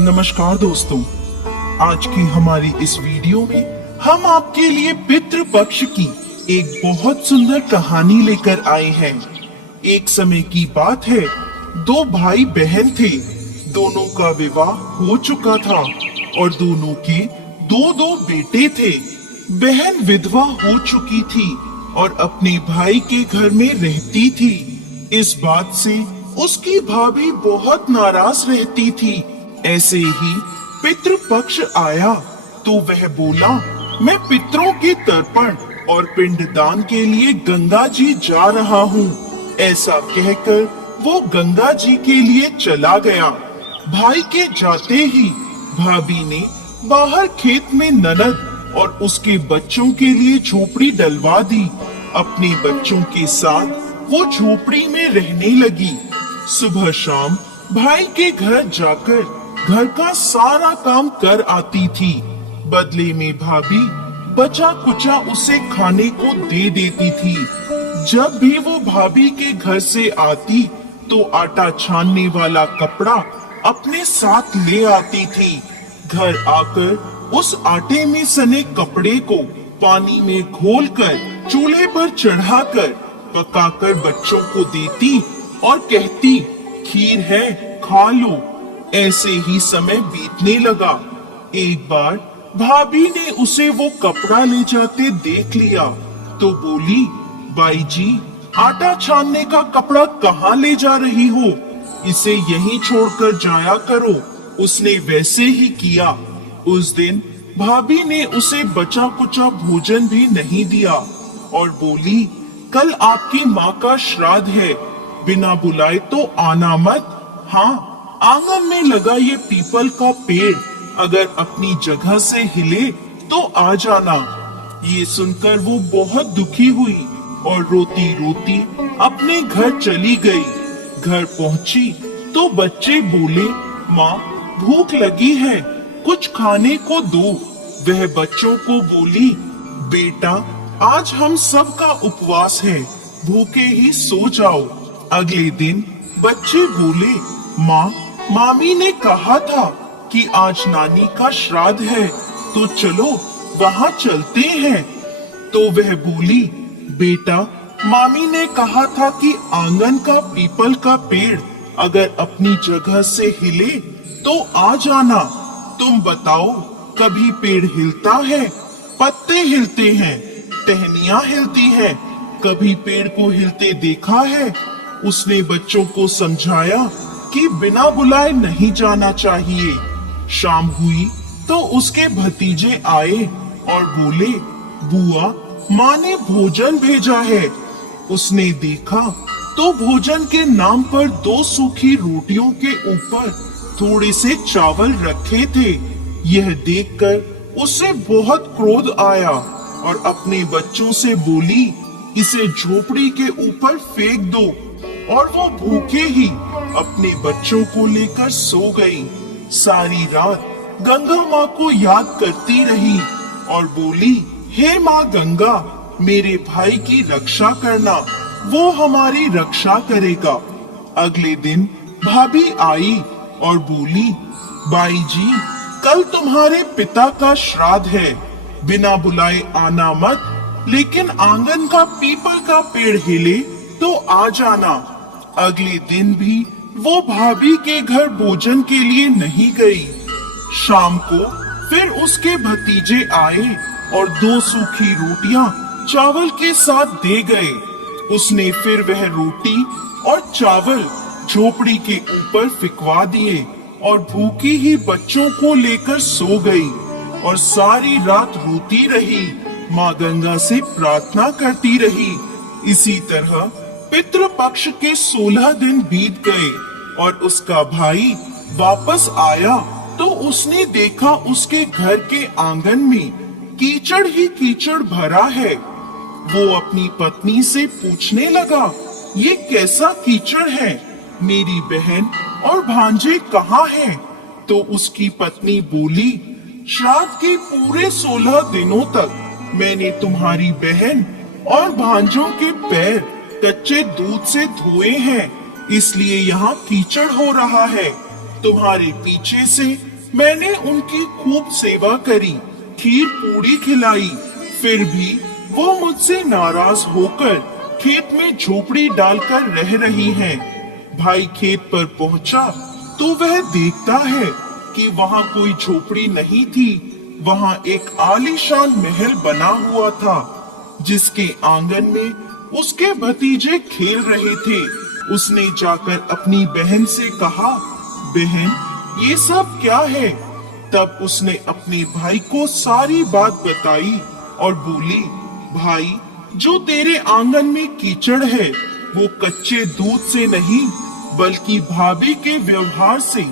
नमस्कार दोस्तों, आज की हमारी इस वीडियो में हम आपके लिए पितृ पक्ष की एक बहुत सुंदर कहानी लेकर आए हैं। एक समय की बात है, दो भाई बहन थे। दोनों का विवाह हो चुका था और दोनों के दो दो बेटे थे। बहन विधवा हो चुकी थी और अपने भाई के घर में रहती थी। इस बात से उसकी भाभी बहुत नाराज रहती थी। ऐसे ही पितृ पक्ष आया तो वह बोला, मैं पितरों के तर्पण और पिंडदान के लिए गंगा जी जा रहा हूँ। ऐसा कहकर वो गंगा जी के लिए चला गया। भाई के जाते ही भाभी ने बाहर खेत में ननद और उसके बच्चों के लिए झोपड़ी डलवा दी। अपने बच्चों के साथ वो झोपड़ी में रहने लगी। सुबह शाम भाई के घर जाकर घर का सारा काम कर आती थी। बदले में भाभी बचा कुचा उसे खाने को दे देती थी। जब भी वो भाभी के घर से आती तो आटा छानने वाला कपड़ा अपने साथ ले आती थी। घर आकर उस आटे में सने कपड़े को पानी में घोलकर चूल्हे पर चढ़ाकर पकाकर बच्चों को देती और कहती, खीर है, खा लो। ऐसे ही समय बीतने लगा। एक बार भाभी ने उसे वो कपड़ा ले जाते देख लिया तो बोली, बाई जी, आटा छानने का कपड़ा कहाँ ले जा रही हो? इसे यहीं छोड़कर जाया करो। उसने वैसे ही किया। उस दिन भाभी ने उसे बचा कुचा भोजन भी नहीं दिया और बोली, कल आपकी माँ का श्राद्ध है, बिना बुलाए तो आना मत। हाँ, आंगन में लगा ये पीपल का पेड़ अगर अपनी जगह से हिले तो आ जाना। ये सुनकर वो बहुत दुखी हुई और रोती रोती अपने घर चली गई। घर पहुंची तो बच्चे बोले, माँ भूख लगी है, कुछ खाने को दो। वह बच्चों को बोली, बेटा आज हम सब का उपवास है, भूखे ही सो जाओ। अगले दिन बच्चे बोले, माँ मामी ने कहा था कि आज नानी का श्राद्ध है, तो चलो वहाँ चलते हैं। तो वह बोली, बेटा मामी ने कहा था कि आंगन का पीपल का पेड़ अगर अपनी जगह से हिले तो आ जाना। तुम बताओ, कभी पेड़ हिलता है? पत्ते हिलते हैं, टहनियाँ हिलती हैं, कभी पेड़ को हिलते देखा है? उसने बच्चों को समझाया कि बिना बुलाए नहीं जाना चाहिए। शाम हुई तो उसके भतीजे आए और बोले, बुआ माँ ने भोजन भेजा है। उसने देखा तो भोजन के नाम पर 2 सूखी रोटियों के ऊपर थोड़े से चावल रखे थे। यह देखकर उसे बहुत क्रोध आया और अपने बच्चों से बोली, इसे झोपड़ी के ऊपर फेंक दो। और वो भूखे ही अपने बच्चों को लेकर सो गई। सारी रात गंगा माँ को याद करती रही और बोली, हे माँ गंगा, मेरे भाई की रक्षा करना, वो हमारी रक्षा करेगा। अगले दिन भाभी आई और बोली, बाई जी, कल तुम्हारे पिता का श्राद्ध है, बिना बुलाए आना मत, लेकिन आंगन का पीपल का पेड़ हिले तो आ जाना। अगले दिन भी वो भाभी के घर भोजन के लिए नहीं गई। शाम को फिर उसके भतीजे आए और 2 सूखी रोटियां चावल के साथ दे गए। उसने फिर वह रोटी और चावल झोपड़ी के ऊपर फिकवा दिए और भूखी ही बच्चों को लेकर सो गई और सारी रात रोती रही, माँ गंगा से प्रार्थना करती रही। इसी तरह पितृ पक्ष के 16 दिन बीत गए और उसका भाई वापस आया तो उसने देखा उसके घर के आंगन में कीचड़ ही कीचड़ भरा है। वो अपनी पत्नी से पूछने लगा, ये कैसा कीचड़ है? मेरी बहन और भांजे कहाँ हैं? तो उसकी पत्नी बोली, श्राद्ध के पूरे 16 दिनों तक मैंने तुम्हारी बहन और भांजों के पैर कच्चे दूध से धोए हैं, इसलिए यहाँ कीचड़ हो रहा है। तुम्हारे पीछे से मैंने उनकी खूब सेवा करी, खीर पूरी खिलाई, फिर भी वो मुझसे नाराज होकर खेत में झोपड़ी डालकर रह रही हैं। भाई खेत पर पहुंचा तो वह देखता है कि वहां कोई झोपड़ी नहीं थी, वहां एक आलीशान महल बना हुआ था, जिसके आंगन में उसके भतीजे खेल रहे थे। उसने जाकर अपनी बहन से कहा, बहन, ये सब क्या है? तब उसने अपने भाई को सारी बात बताई और बोली, भाई, जो तेरे आंगन में कीचड़ है वो कच्चे दूध से नहीं बल्कि भाभी के व्यवहार से,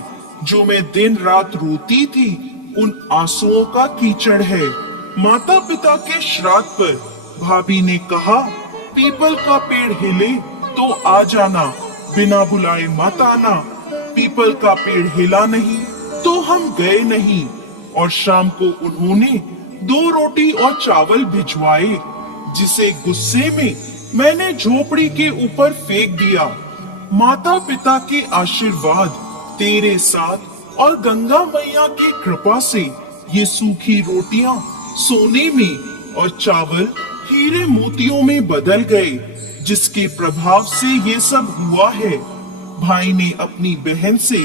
जो मैं दिन रात रोती थी, उन आंसुओं का कीचड़ है। माता पिता के श्राद्ध पर भाभी ने कहा, पीपल का पेड़ हिले तो आ जाना, बिना बुलाए मत आना। पीपल का पेड़ हिला नहीं तो हम गए नहीं। और शाम को उन्होंने 2 रोटी और चावल भिजवाए, जिसे गुस्से में मैंने झोपड़ी के ऊपर फेंक दिया। माता पिता के आशीर्वाद तेरे साथ और गंगा मैया की कृपा से ये सूखी रोटियां सोने में और चावल हीरे मोतियों में बदल गए, जिसके प्रभाव से ये सब हुआ है। भाई ने अपनी बहन से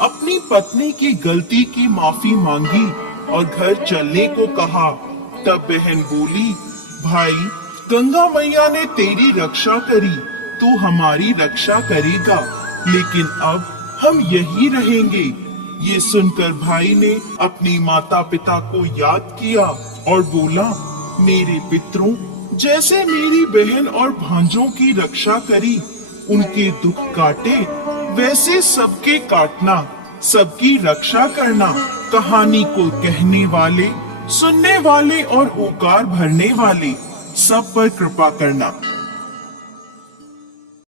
अपनी पत्नी की गलती की माफी मांगी और घर चलने को कहा। तब बहन बोली, भाई, गंगा मैया ने तेरी रक्षा करी तो हमारी रक्षा करेगा, लेकिन अब हम यही रहेंगे। ये सुनकर भाई ने अपने माता पिता को याद किया और बोला, मेरे पितरों, जैसे मेरी बहन और भांजों की रक्षा करी, उनके दुख काटे, वैसे सबके काटना, सबकी रक्षा करना। कहानी को कहने वाले, सुनने वाले और होकार भरने वाले सब पर कृपा करना।